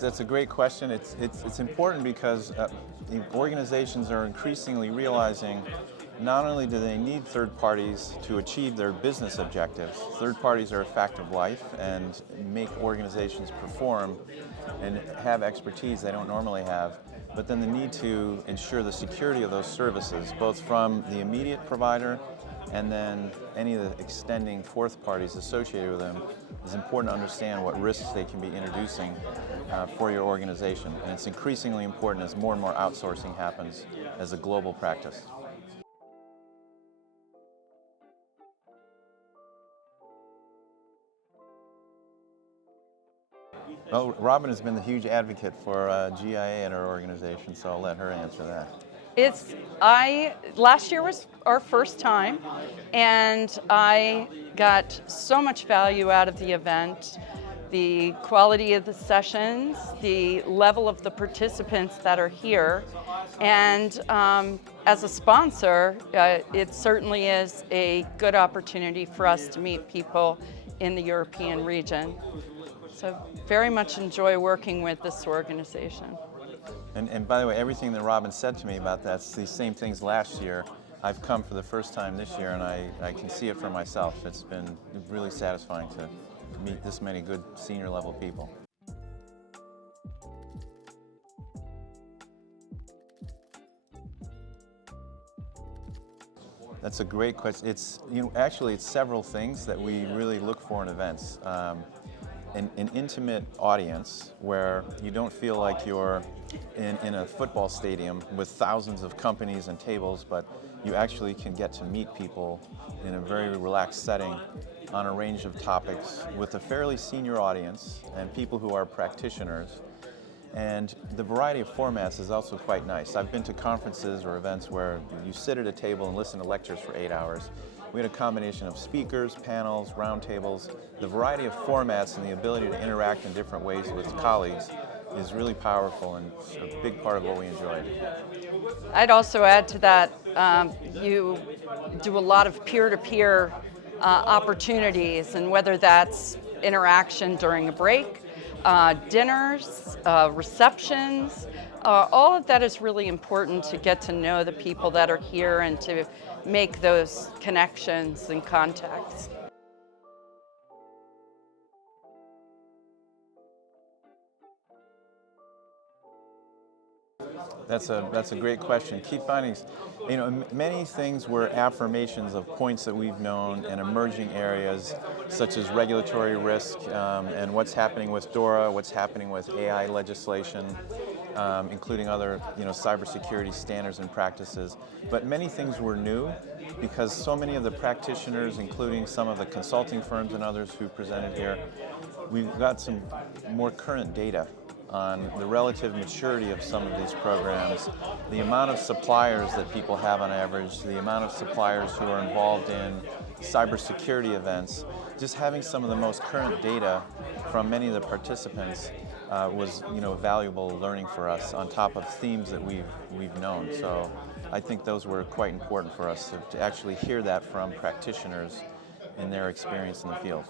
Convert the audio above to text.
That's a great question. It's important because organizations are increasingly realizing not only do they need third parties to achieve their business objectives, third parties are a fact of life and make organizations perform and have expertise they don't normally have, but then the need to ensure the security of those services, both from the immediate provider and then any of the extending fourth parties associated with them. It's important to understand what risks they can be introducing for your organization. And it's increasingly important as more and more outsourcing happens as a global practice. Well, Robin has been the huge advocate for GIA at our organization, so I'll let her answer that. Last year was our first time, and I got so much value out of the event. The quality of the sessions, the level of the participants that are here, and as a sponsor, it certainly is a good opportunity for us to meet people in the European region. So very much enjoy working with this organization. And by the way, everything that Robin said to me about that's these same things last year. I've come for the first time this year, and I can see it for myself. It's been really satisfying to meet this many good senior level people. That's a great question. Actually, it's several things that we really look for in events. An intimate audience where you don't feel like you're in a football stadium with thousands of companies and tables, but you actually can get to meet people in a very relaxed setting on a range of topics with a fairly senior audience and people who are practitioners. And the variety of formats is also quite nice. I've been to conferences or events where you sit at a table and listen to lectures for 8 hours. We had a combination of speakers, panels, roundtables. The variety of formats and the ability to interact in different ways with colleagues is really powerful and a big part of what we enjoyed. I'd also add to that, you do a lot of peer-to-peer opportunities, and whether that's interaction during a break, dinners, receptions, all of that is really important to get to know the people that are here and to make those connections and contacts. That's a great question. Key findings, many things were affirmations of points that we've known and emerging areas such as regulatory risk and what's happening with DORA, what's happening with AI legislation, including other cybersecurity standards and practices. But many things were new because so many of the practitioners, including some of the consulting firms and others who presented here, we've got some more current data on the relative maturity of some of these programs, the amount of suppliers that people have on average, the amount of suppliers who are involved in cybersecurity events. Just having some of the most current data from many of the participants was valuable learning for us on top of themes that we've known. So I think those were quite important for us to actually hear that from practitioners in their experience in the field.